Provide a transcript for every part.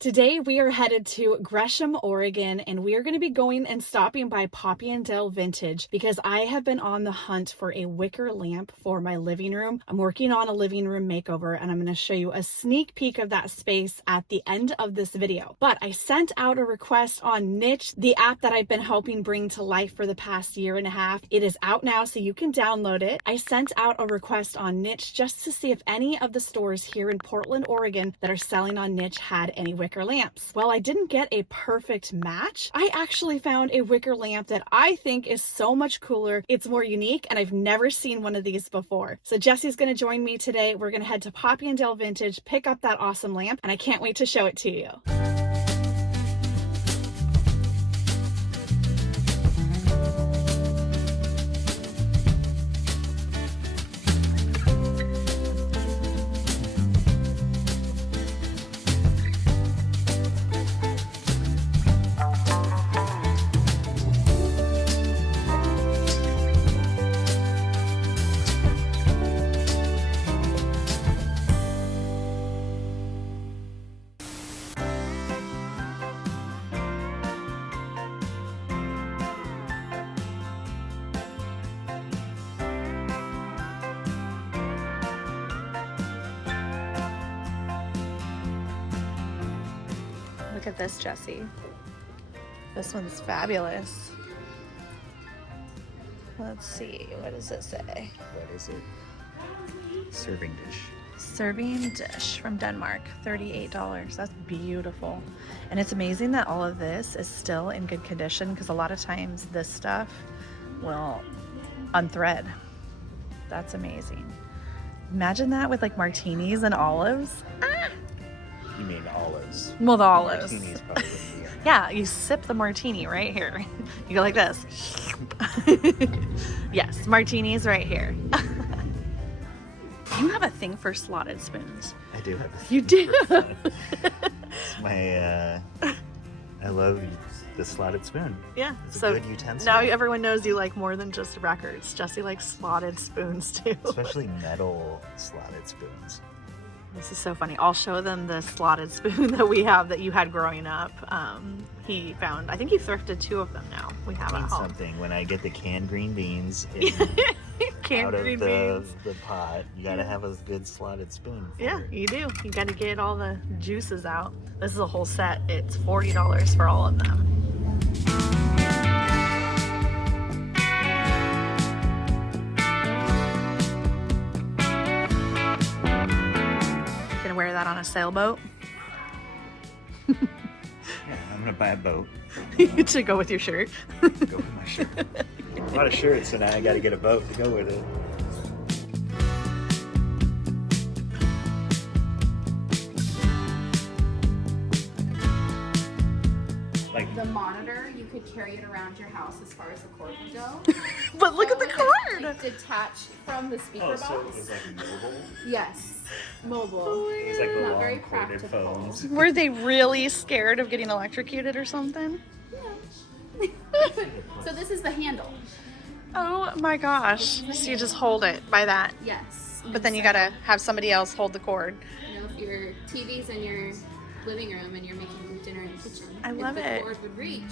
Today we are headed to Gresham, Oregon, and we are going to be going and stopping by Poppy and Dale Vintage because I have been on the hunt for a wicker lamp for my living room. I'm working on a living room makeover and I'm going to show you a sneak peek of that space at the end of this video. But I sent out a request on NYTCH, the app that I've been helping bring to life for the past year and a half. It is out now, so you can download it. I sent out a request on NYTCH just to see if any of the stores here in Portland, Oregon that are selling on NYTCH had any wicker lamps. Well, I didn't get a perfect match. I actually found a wicker lamp that I think is so much cooler. It's more unique and I've never seen one of these before. So Jesse's going to join me today. We're going to head to Poppy and Dale Vintage, pick up that awesome lamp, and I can't wait to show it to you. Look at this, Jesse. This one's fabulous. Let's see, what does it say? What is it? Serving dish. Serving dish from Denmark, $38. That's beautiful. And it's amazing that all of this is still in good condition because a lot of times this stuff will unthread. That's amazing. Imagine that with like martinis and olives. Ah! You mean olives? Well, the olives. Martinis probably wouldn't be. Yeah, you sip the martini right here. You go like this. Yes, martinis right here. You have a thing for slotted spoons. I do have a You do? It's my, I love the slotted spoon. Yeah. It's a so good utensil. now everyone knows you like more than just records. Jesse likes slotted spoons too. Especially metal slotted spoons. This is so funny. I'll show them the slotted spoon that we have that you had growing up. He found, I think he thrifted 2 of them now. We have at home. Something when I get the canned green beans Canned out green of beans. the pot, you gotta have a good slotted spoon. Yeah, you do. You got to get all the juices out. This is a whole set. It's $40 for all of them. Gonna wear that on a sailboat. Yeah, I'm gonna buy a boat. To go with your shirt. Go with my shirt. A lot of shirts, so now I gotta get a boat to go with it. Like the monitor, you could carry it around your house as far as the cord would go. But look So at the it cord! like, detached from the speaker oh, box. so it was like mobile. Yes, mobile. It was like the Not very long corded practical. phones. Were they really scared of getting electrocuted or something? So this is the handle. Oh my gosh. So you just hold it by that. Yes. But then you gotta have somebody else hold the cord. You know, if your TV's in your living room and you're making dinner in the kitchen, I love if it. the cord would reach.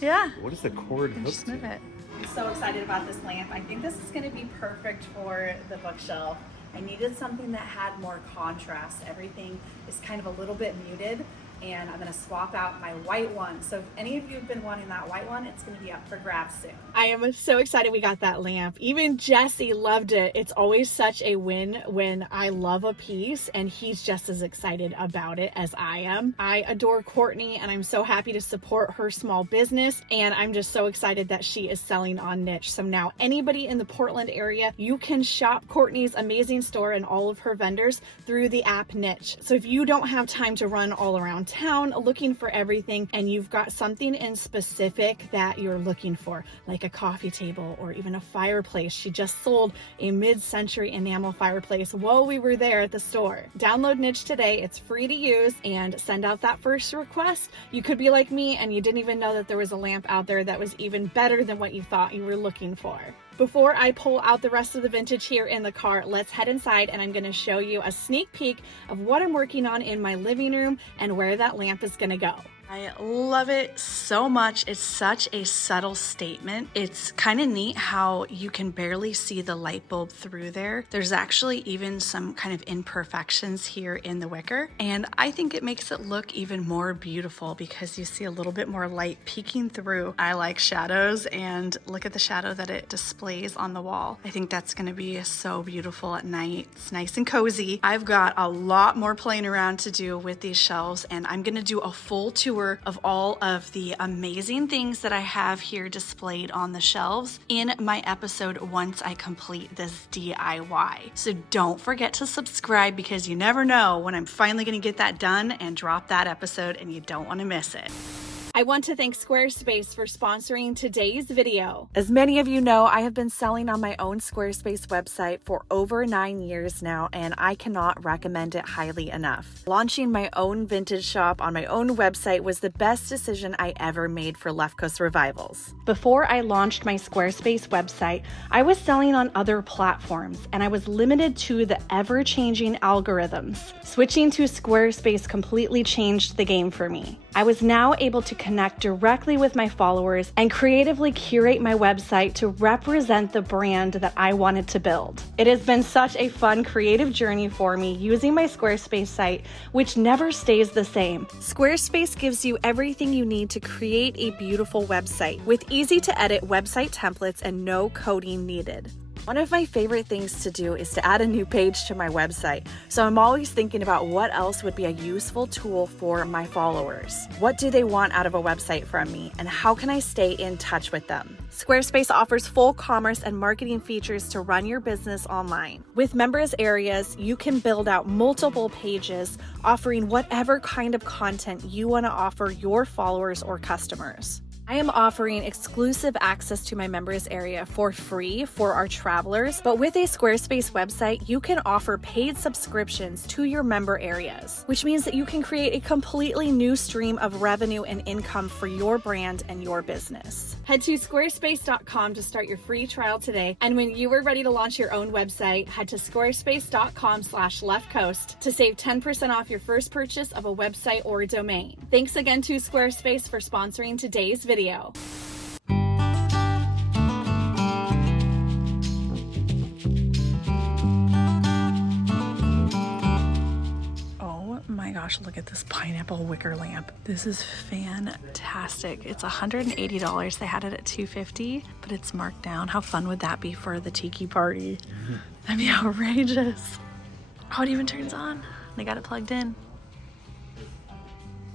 Yeah. What is the cord And just hooked move to? it. I'm so excited about this lamp. I think this is gonna be perfect for the bookshelf. I needed something that had more contrast. Everything is kind of a little bit muted. And I'm gonna swap out my white one. So if any of you have been wanting that white one, it's gonna be up for grabs soon. I am so excited we got that lamp. Even Jesse loved it. It's always such a win when I love a piece and he's just as excited about it as I am. I adore Courtney and I'm so happy to support her small business. And I'm just so excited that she is selling on NYTCH. So now anybody in the Portland area, you can shop Courtney's amazing store and all of her vendors through the app NYTCH. So if you don't have time to run all around town looking for everything and you've got something in specific that you're looking for, like a coffee table or even a fireplace. She just sold a mid-century enamel fireplace while we were there at the store. Download NYTCH today. It's free to use and send out that first request. You could be like me and you didn't even know that there was a lamp out there that was even better than what you thought you were looking for. Before I pull out the rest of the vintage here in the car, let's head inside and I'm going to show you a sneak peek of what I'm working on in my living room and where that lamp is going to go. I love it so much. It's such a subtle statement. It's kind of neat how you can barely see the light bulb through there. There's actually even some kind of imperfections here in the wicker. And I think it makes it look even more beautiful because you see a little bit more light peeking through. I like shadows, and look at the shadow that it displays on the wall. I think that's going to be so beautiful at night. It's nice and cozy. I've got a lot more playing around to do with these shelves, and I'm going to do a full tour of all of the amazing things that I have here displayed on the shelves in my episode once I complete this DIY. So don't forget to subscribe because you never know when I'm finally going to get that done and drop that episode, and you don't want to miss it. I want to thank Squarespace for sponsoring today's video. As many of you know, I have been selling on my own Squarespace website for over 9 years now, and I cannot recommend it highly enough. Launching my own vintage shop on my own website was the best decision I ever made for Left Coast Revivals. Before I launched my Squarespace website, I was selling on other platforms, and I was limited to the ever-changing algorithms. Switching to Squarespace completely changed the game for me. I was now able to connect directly with my followers and creatively curate my website to represent the brand that I wanted to build. It has been such a fun, creative journey for me using my Squarespace site, which never stays the same. Squarespace gives you everything you need to create a beautiful website with easy-to-edit website templates and no coding needed. One of my favorite things to do is to add a new page to my website, so I'm always thinking about what else would be a useful tool for my followers. What do they want out of a website from me, and how can I stay in touch with them? Squarespace offers full commerce and marketing features to run your business online. With members areas, you can build out multiple pages offering whatever kind of content you want to offer your followers or customers. I am offering exclusive access to my members area for free for our travelers, but with a Squarespace website, you can offer paid subscriptions to your member areas, which means that you can create a completely new stream of revenue and income for your brand and your business. Head to squarespace.com to start your free trial today, and when you are ready to launch your own website, head to squarespace.com/leftcoast to save 10% off your first purchase of a website or domain. Thanks again to Squarespace for sponsoring today's video. Oh my gosh, look at this pineapple wicker lamp. This is fantastic. It's $180. They had it at $250, but it's marked down. How fun would that be for the tiki party? That'd be outrageous. Oh, it even turns on. They got it plugged in.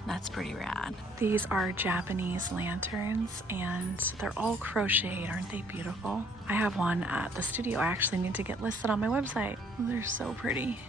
That's pretty rad. These are Japanese lanterns and they're all crocheted. Aren't they beautiful? I have one at the studio. I actually need to get listed on my website. They're so pretty.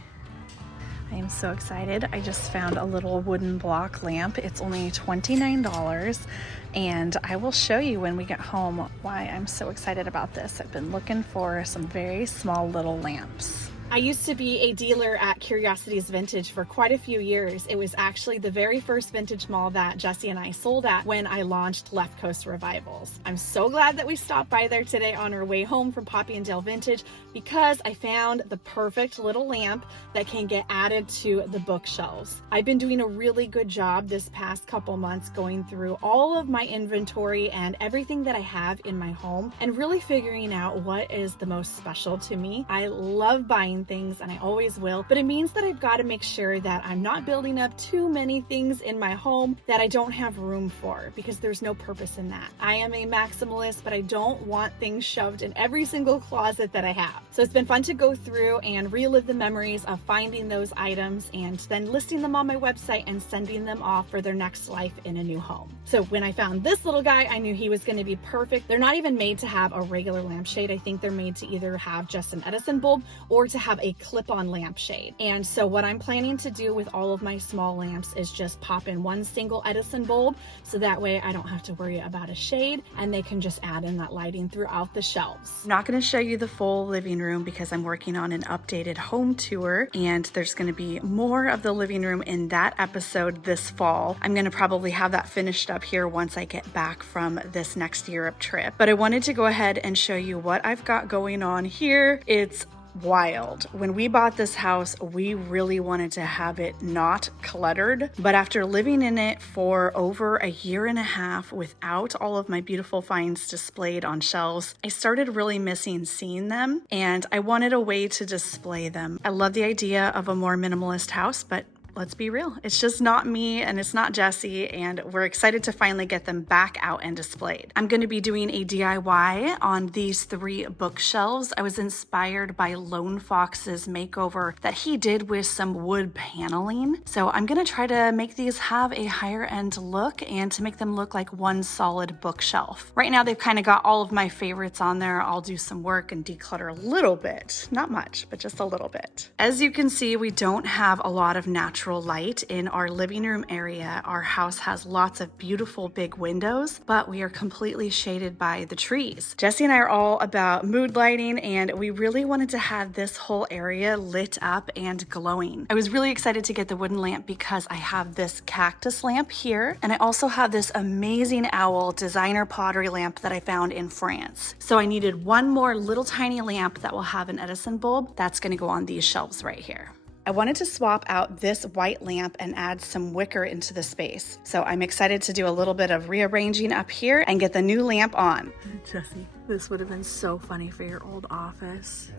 I am so excited. I just found a little wooden block lamp. It's only $29, and I will show you when we get home why I'm so excited about this. I've been looking for some very small little lamps. I used to be a dealer at Curiosities Vintage for quite a few years. It was actually the very first vintage mall that Jesse and I sold at when I launched Left Coast Revivals. I'm so glad that we stopped by there today on our way home from Poppy and Dale Vintage because I found the perfect little lamp that can get added to the bookshelves. I've been doing a really good job this past couple months going through all of my inventory and everything that I have in my home and really figuring out what is the most special to me. I love buying things and I always will, but it means that I've got to make sure that I'm not building up too many things in my home that I don't have room for, because there's no purpose in that. I am a maximalist, but I don't want things shoved in every single closet that I have. So it's been fun to go through and relive the memories of finding those items and then listing them on my website and sending them off for their next life in a new home. So when I found this little guy, I knew he was going to be perfect. They're not even made to have a regular lampshade. I think they're made to either have just an Edison bulb or to have have a clip-on lampshade. And so what I'm planning to do with all of my small lamps is just pop in one single Edison bulb, so that way I don't have to worry about a shade and they can just add in that lighting throughout the shelves. I'm not going to show you the full living room because I'm working on an updated home tour, and there's going to be more of the living room in that episode this fall. I'm going to probably have that finished up here once I get back from this next Europe trip. But I wanted to go ahead and show you what I've got going on here. It's wild. When we bought this house, we really wanted to have it not cluttered, but after living in it for over a year and a half without all of my beautiful finds displayed on shelves, I started really missing seeing them, and I wanted a way to display them. I love the idea of a more minimalist house, but let's be real, it's just not me and it's not Jessie, and we're excited to finally get them back out and displayed. I'm going to be doing a DIY on these 3 bookshelves. I was inspired by Lone Fox's makeover that he did with some wood paneling. So I'm going to try to make these have a higher end look and to make them look like one solid bookshelf. Right now they've kind of got all of my favorites on there. I'll do some work and declutter a little bit, not much, but just a little bit. As you can see, we don't have a lot of natural light in our living room area. Our house has lots of beautiful big windows, but we are completely shaded by the trees. Jessie and I are all about mood lighting, and we really wanted to have this whole area lit up and glowing. I was really excited to get the wooden lamp because I have this cactus lamp here, and I also have this amazing owl designer pottery lamp that I found in France. So I needed one more little tiny lamp that will have an Edison bulb. That's going to go on these shelves right here. I wanted to swap out this white lamp and add some wicker into the space. So I'm excited to do a little bit of rearranging up here and get the new lamp on. Jessie, this would have been so funny for your old office.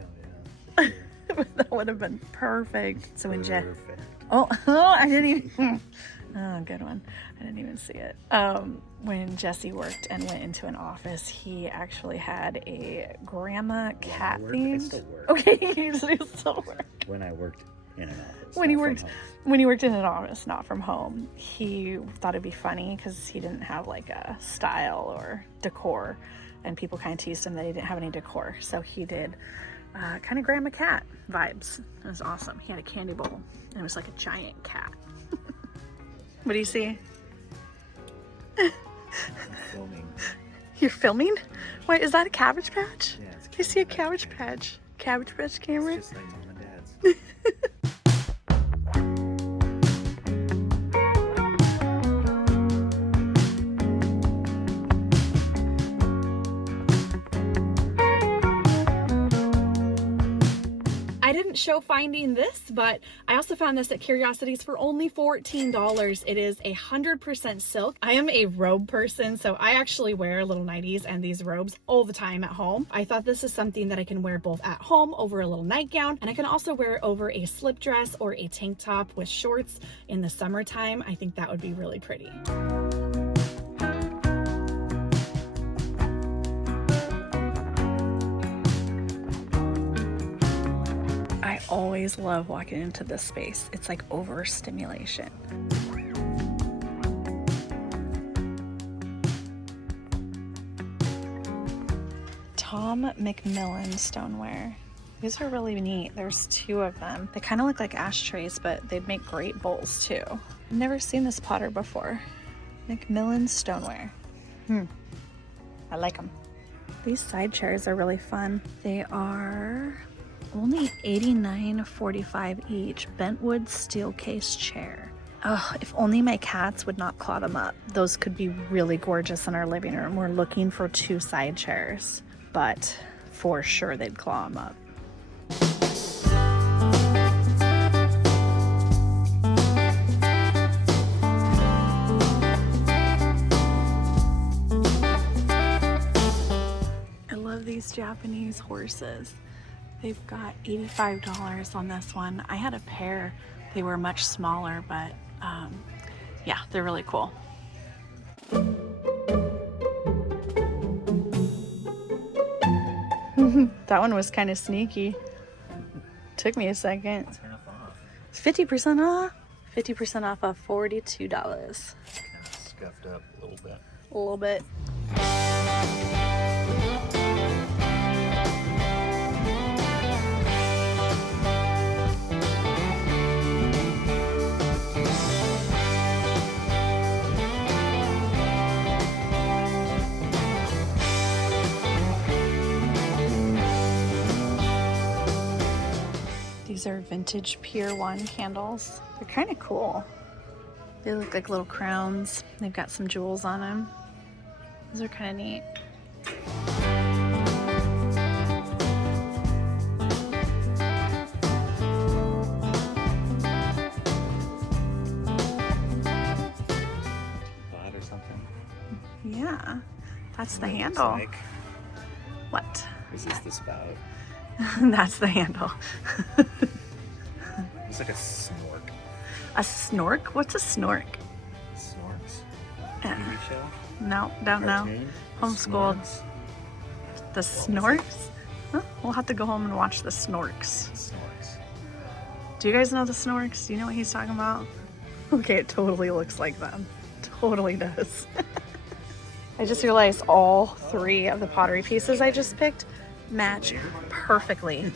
Oh, yeah. That would have been perfect. So when Perfect. I didn't even, oh, good one. I didn't even see it. When Jessie worked and went into an office, he actually had a grandma cat theme. I still work. Okay, you still work. When I worked in an office. When he worked in an office, not from home, he thought it'd be funny because he didn't have like a style or decor, and people kind of teased him that he didn't have any decor. So he did kind of grandma cat vibes. It was awesome. He had a candy bowl, and it was like a giant cat. What do you see? I'm filming. You're filming? Wait, is that a Cabbage Patch? Yeah, it's I see a Cabbage Patch. Cabbage Patch camera? It's just like mom and dad's. I didn't show finding this, but I also found this at Curiosities for only $14. It is 100% silk. I am a robe person, so I actually wear little nighties and these robes all the time at home. I thought this is something that I can wear both at home over a little nightgown, and I can also wear it over a slip dress or a tank top with shorts in the summertime. I think that would be really pretty. I always love walking into this space. It's like overstimulation. Tom McMillan stoneware. These are really neat. There's 2 of them. They kind of look like ashtrays, but they'd make great bowls too. I've never seen this potter before. McMillan stoneware. I like them. These side chairs are really fun. They are only $89.45 each. Bentwood steel case chair. Oh, if only my cats would not claw them up. Those could be really gorgeous in our living room. We're looking for 2 side chairs, but for sure they'd claw them up. I love these Japanese horses. They've got $85 on this one. I had a pair. They were much smaller, but yeah, they're really cool. That one was kind of sneaky. Took me a second. It's half off. 50% off? 50% off of $42. Kind of scuffed up a little bit. A little bit. These are vintage Pier 1 candles. They're kind of cool. They look like little crowns. They've got some jewels on them. Those are kind of neat. Or something. Yeah, that's the What it looks handle. like. What? This is the spout. That's the handle. It's like a snork. A snork? What's a snork? Snorks. Uh, TV show? No, don't know. Cartoon? Homeschooled. Snorks? The snorks? Huh? We'll have to go home and watch the snorks. Snorks. Do you guys know the snorks? Do you know what he's talking about? Okay, it totally looks like them. Totally does. I just realized all 3 of the pottery pieces I just picked match perfectly.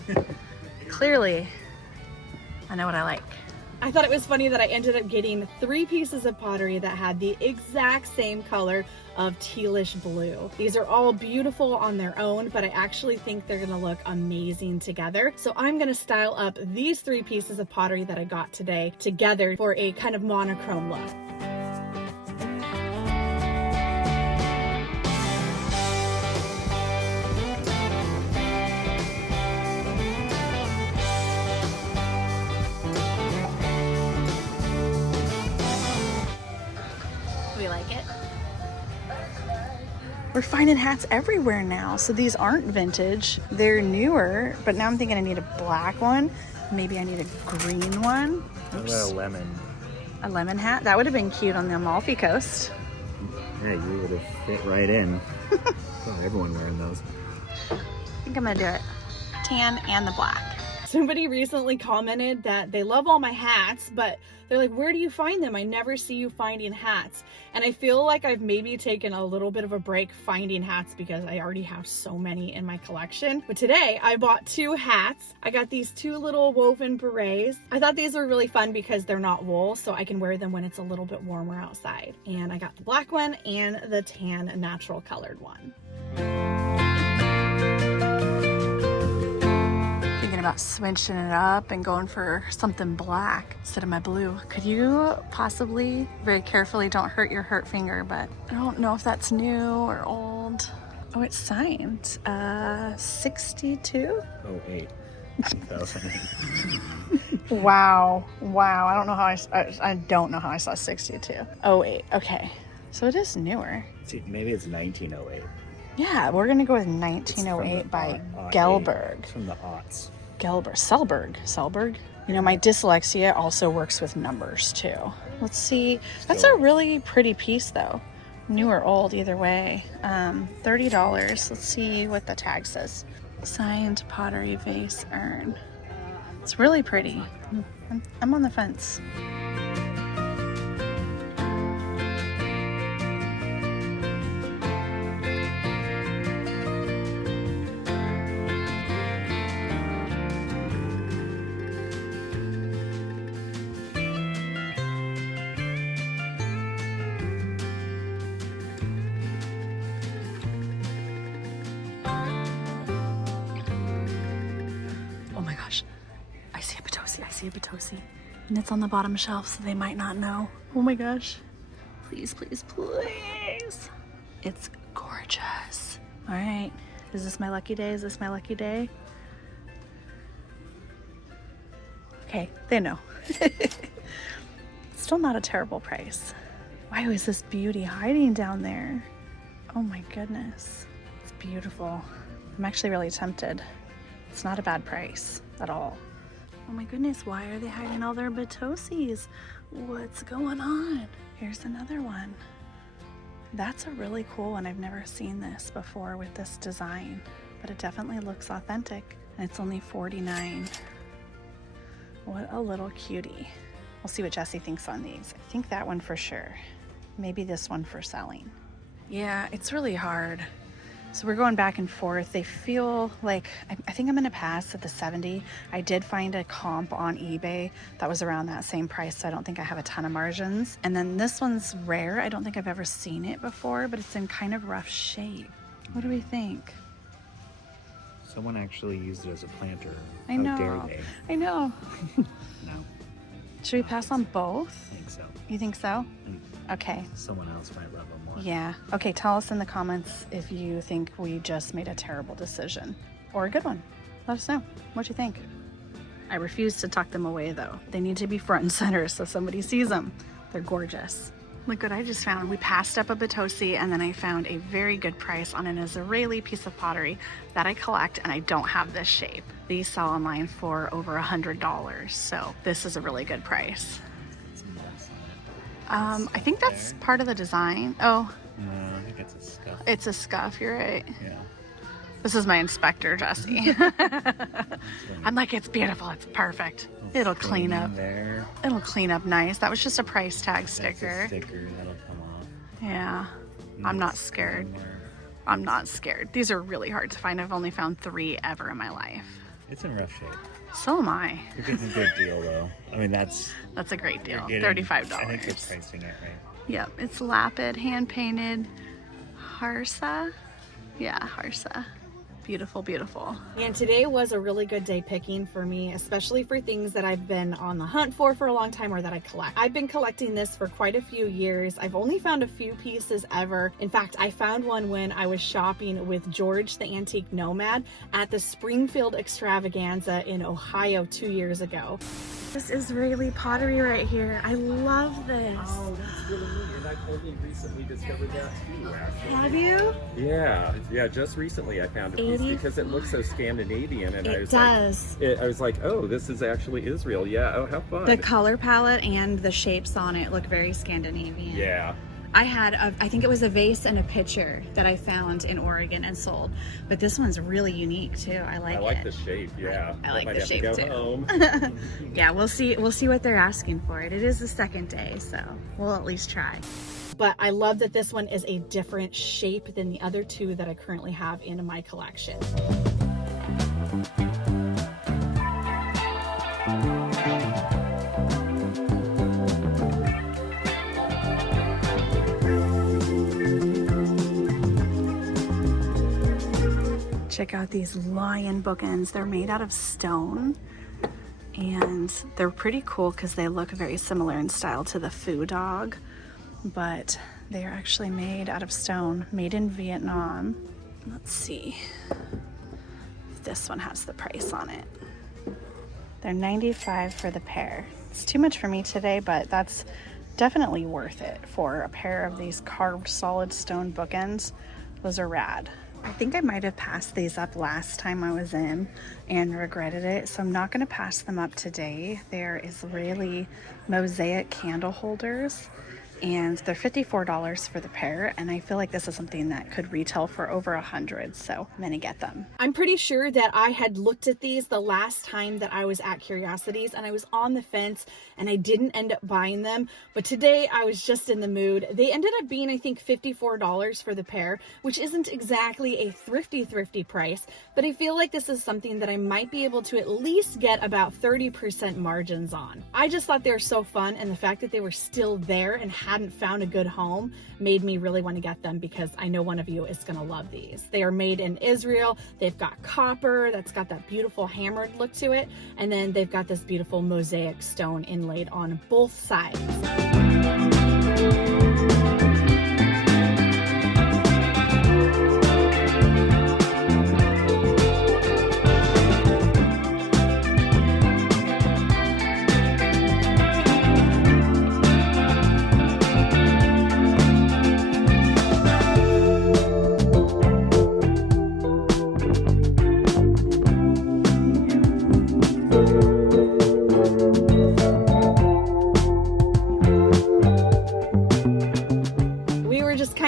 Clearly, I know what I like. I thought it was funny that I ended up getting 3 pieces of pottery that had the exact same color of tealish blue. These are all beautiful on their own, but I actually think they're gonna look amazing together. So I'm gonna style up these 3 pieces of pottery that I got today together for a kind of monochrome look. We like it. We're finding hats everywhere now. So these aren't vintage. They're newer, but now I'm thinking I need a black one. Maybe I need a green one. What Oops. about a lemon? A lemon hat? That would have been cute on the Amalfi Coast. Yeah, you would have fit right in. Oh, everyone wearing those. I think I'm gonna do it. Tan and the black. Somebody recently commented that they love all my hats, but they're like, where do you find them? I never see you finding hats. And I feel like I've maybe taken a little bit of a break finding hats because I already have so many in my collection. But today I bought 2 hats. I got these 2 little woven berets. I thought these were really fun because they're not wool, so I can wear them when it's a little bit warmer outside. And I got the black one and the tan natural colored one. About switching it up and going for something black instead of my blue. Could you possibly, very carefully, don't hurt your hurt finger, but I don't know if that's new or old. Oh, it's signed. 62? 08. 2008. Wow. I don't know how I don't know how I saw 62. 08. Okay. So it is newer. See, maybe it's 1908. Yeah, we're gonna go with It's from 1908 the by aught Gelberg. It's from the aughts. Selberg. You know, my dyslexia also works with numbers too. Let's see. That's a really pretty piece though. New or old, either way. $30. Let's see what the tag says. Signed pottery vase urn. It's really pretty. I'm on the fence. A Potosi, and it's on the bottom shelf, so they might not know. Oh my gosh. Please. It's gorgeous. All right. Is this my lucky day? Okay, they know. Still not a terrible price. Why is this beauty hiding down there? Oh my goodness. It's beautiful. I'm actually really tempted. It's not a bad price at all. Oh my goodness, why are they hiding all their Potosis? What's going on? Here's another one. That's a really cool one. I've never seen this before with this design, but it definitely looks authentic. And it's only $49. What a little cutie. We'll see what Jessie thinks on these. I think that one for sure. Maybe this one for selling. Yeah, it's really hard. So we're going back and forth. They feel like, I think I'm gonna pass at the 70. I did find a comp on eBay that was around that same price, so I don't think I have a ton of margins. And then this one's rare. I don't think I've ever seen it before, but it's in kind of rough shape. What do we think? Someone actually used it as a planter. I How know. dare they? I know. No, Should we pass on both? I think so. You think so? Mm. Okay. Someone else might love them more. Yeah. Okay, tell us in the comments if you think we just made a terrible decision or a good one. Let us know what you think. I refuse to tuck them away though. They need to be front and center so somebody sees them. They're gorgeous. Look what I just found. We passed up a Potosi and then I found a very good price on an Israeli piece of pottery that I collect, and I don't have this shape. These sell online for over $100, so this is a really good price. Some moss on it. I think that's part of the design. Oh, No, I think it's a scuff. it's a scuff, you're right. Yeah. This is my inspector, Jesse. I'm like, it's beautiful, it's perfect. It'll clean up. There. It'll clean up nice. That was just a price tag That's sticker. a sticker that'll come off. Yeah, I'm not scared. I'm not scared. These are really hard to find. I've only found 3 ever in my life. It's in rough shape. So am I. You're getting a good deal though. I mean, that's That's a great deal. you're getting- $35. I think you're pricing it right. Yep, it's lapid, hand painted, Harsa. Yeah, Harsa. Beautiful, beautiful. And today was a really good day picking for me, especially for things that I've been on the hunt for a long time or that I collect. I've been collecting this for quite a few years. I've only found a few pieces ever. In fact, I found one when I was shopping with George, the antique nomad, at the Springfield Extravaganza in Ohio 2 years ago. This Israeli pottery right here. I love this. Oh, that's really neat. And I've only recently discovered that too, actually. Have you? Yeah, just recently I found a piece because it looks so Scandinavian, and It does. I was like, oh, this is actually Israel. Yeah, oh, how fun. The color palette and the shapes on it look very Scandinavian. Yeah. I think it was a vase and a pitcher that I found in Oregon and sold, but this one's really unique too. I like I like it. the shape, yeah. I like might the have shape to go too. home. Yeah, we'll see what they're asking for it. It is the second day, so we'll at least try. But I love that this one is a different shape than the other 2 that I currently have in my collection. Check out these lion bookends. They're made out of stone and they're pretty cool because they look very similar in style to the foo dog, but they are actually made out of stone, made in Vietnam. Let's see if this one has the price on it. They're $95 for the pair. It's too much for me today, but that's definitely worth it for a pair of these carved solid stone bookends. Those are rad. I think I might have passed these up last time I was in and regretted it, so I'm not going to pass them up today. They're Israeli mosaic candle holders, and they're $54 for the pair, and I feel like this is something that could retail for over $100, so I'm gonna get them. I'm pretty sure that I had looked at these the last time that I was at Curiosities, and I was on the fence and I didn't end up buying them, but today I was just in the mood. They ended up being, I think, $54 for the pair, which isn't exactly a thrifty price, but I feel like this is something that I might be able to at least get about 30% margins on. I just thought they were so fun, and the fact that they were still there and hadn't found a good home made me really want to get them, because I know one of you is going to love these. They are made in Israel. They've got copper that's got that beautiful hammered look to it, and then they've got this beautiful mosaic stone inlaid on both sides.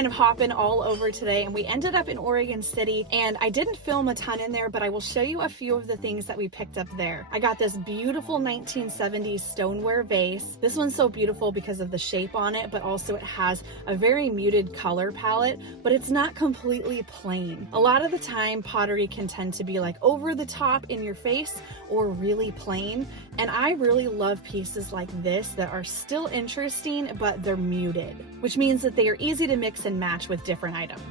Hopping all over today, and we ended up in Oregon City, and I didn't film a ton in there, but I will show you a few of the things that we picked up there. I got this beautiful 1970s stoneware vase. This one's so beautiful because of the shape on it, but also it has a very muted color palette, but it's not completely plain. A lot of the time pottery can tend to be like over the top in your face or really plain, and I really love pieces like this that are still interesting, but they're muted, which means that they are easy to mix and match with different items.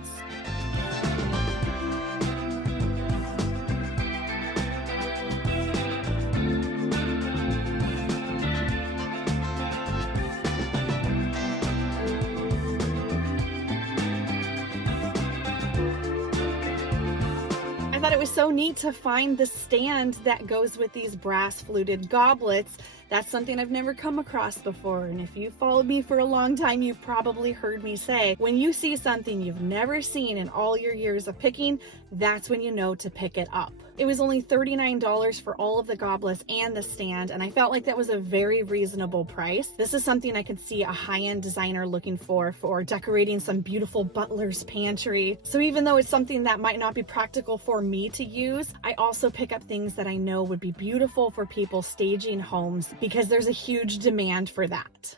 thought it was so neat to find the stand that goes with these brass fluted goblets. That's something I've never come across before, and if you've followed me for a long time, you've probably heard me say, when you see something you've never seen in all your years of picking, that's when you know to pick it up. It was only $39 for all of the goblets and the stand, and I felt like that was a very reasonable price. This is something I could see a high-end designer looking for decorating some beautiful butler's pantry. So even though it's something that might not be practical for me to use, I also pick up things that I know would be beautiful for people staging homes, because there's a huge demand for that.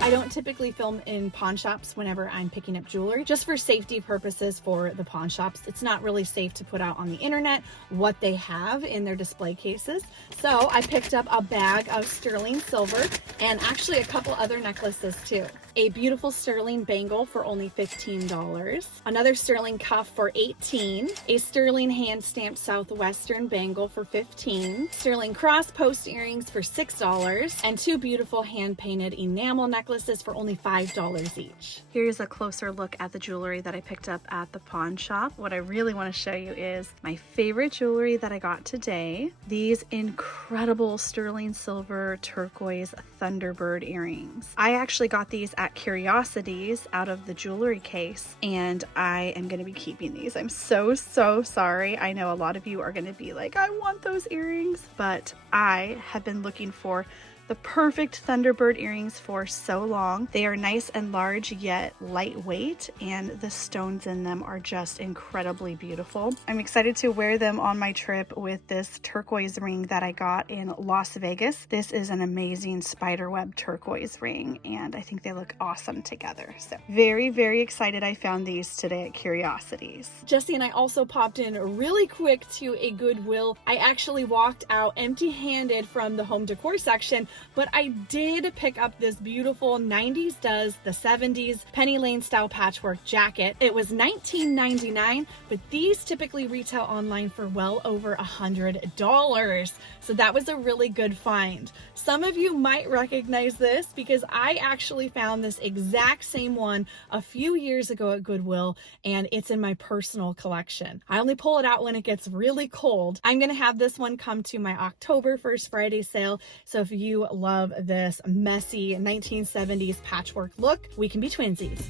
I don't typically film in pawn shops whenever I'm picking up jewelry, just for safety purposes for the pawn shops. It's not really safe to put out on the internet what they have in their display cases. So I picked up a bag of sterling silver and actually a couple other necklaces too. A beautiful sterling bangle for only $15, another sterling cuff for $18, a sterling hand-stamped southwestern bangle for $15, sterling cross post earrings for $6, and two beautiful hand-painted enamel necklaces for only $5 each. Here's a closer look at the jewelry that I picked up at the pawn shop. What I really want to show you is my favorite jewelry that I got today. These incredible sterling silver turquoise Thunderbird earrings. I actually got these at Curiosities out of the jewelry case, and I am going to be keeping these. I'm so sorry. I know a lot of you are going to be like, I want those earrings, but I have been looking for the perfect Thunderbird earrings for so long. They are nice and large yet lightweight, and the stones in them are just incredibly beautiful. I'm excited to wear them on my trip with this turquoise ring that I got in Las Vegas. This is an amazing spiderweb turquoise ring, and I think they look awesome together. So very excited I found these today at Curiosities. Jesse and I also popped in really quick to a Goodwill. I actually walked out empty-handed from the home decor section, but I did pick up this beautiful 90s does the 70s Penny Lane style patchwork jacket. It was $19.99, but these typically retail online for well over $100. So that was a really good find. Some of you might recognize this because I actually found this exact same one a few years ago at Goodwill, and it's in my personal collection. I only pull it out when it gets really cold. I'm gonna have this one come to my October 1st Friday sale, so if you love this messy 1970s patchwork look, we can be twinsies.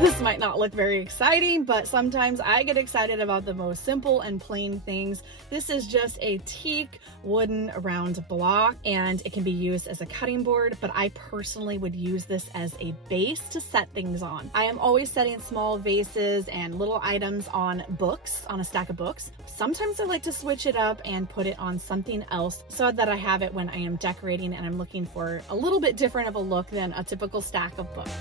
This might not look very exciting, but sometimes I get excited about the most simple and plain things. This is just a teak wooden round block, and it can be used as a cutting board, but I personally would use this as a base to set things on. I am always setting small vases and little items on books, on a stack of books. Sometimes I like to switch it up and put it on something else so that I have it when I am decorating and I'm looking for a little bit different of a look than a typical stack of books.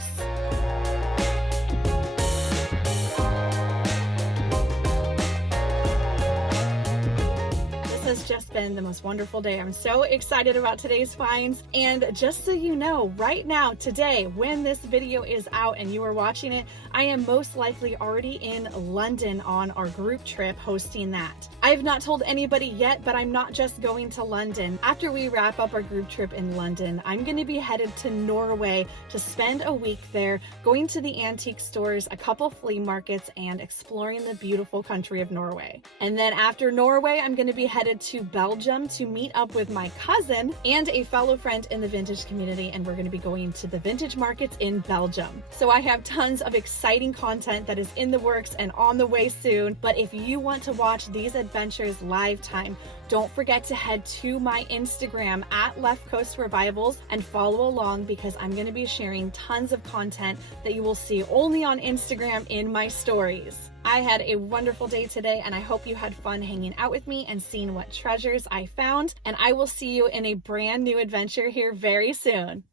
Has just been the most wonderful day. I'm so excited about today's finds, and just so you know, right now, today, when this video is out and you are watching it, I am most likely already in London on our group trip hosting that. I have not told anybody yet, but I'm not just going to London. After we wrap up our group trip in London, I'm going to be headed to Norway to spend a week there, going to the antique stores, a couple flea markets, and exploring the beautiful country of Norway. And then after Norway, I'm going to be headed to Belgium to meet up with my cousin and a fellow friend in the vintage community, and we're going to be going to the vintage markets in Belgium. So I have tons of exciting content that is in the works and on the way soon, but if you want to watch these adventures live time, don't forget to head to my Instagram at Left Coast Revivals and follow along, because I'm going to be sharing tons of content that you will see only on Instagram in my stories. I had a wonderful day today, and I hope you had fun hanging out with me and seeing what treasures I found, and I will see you in a brand new adventure here very soon.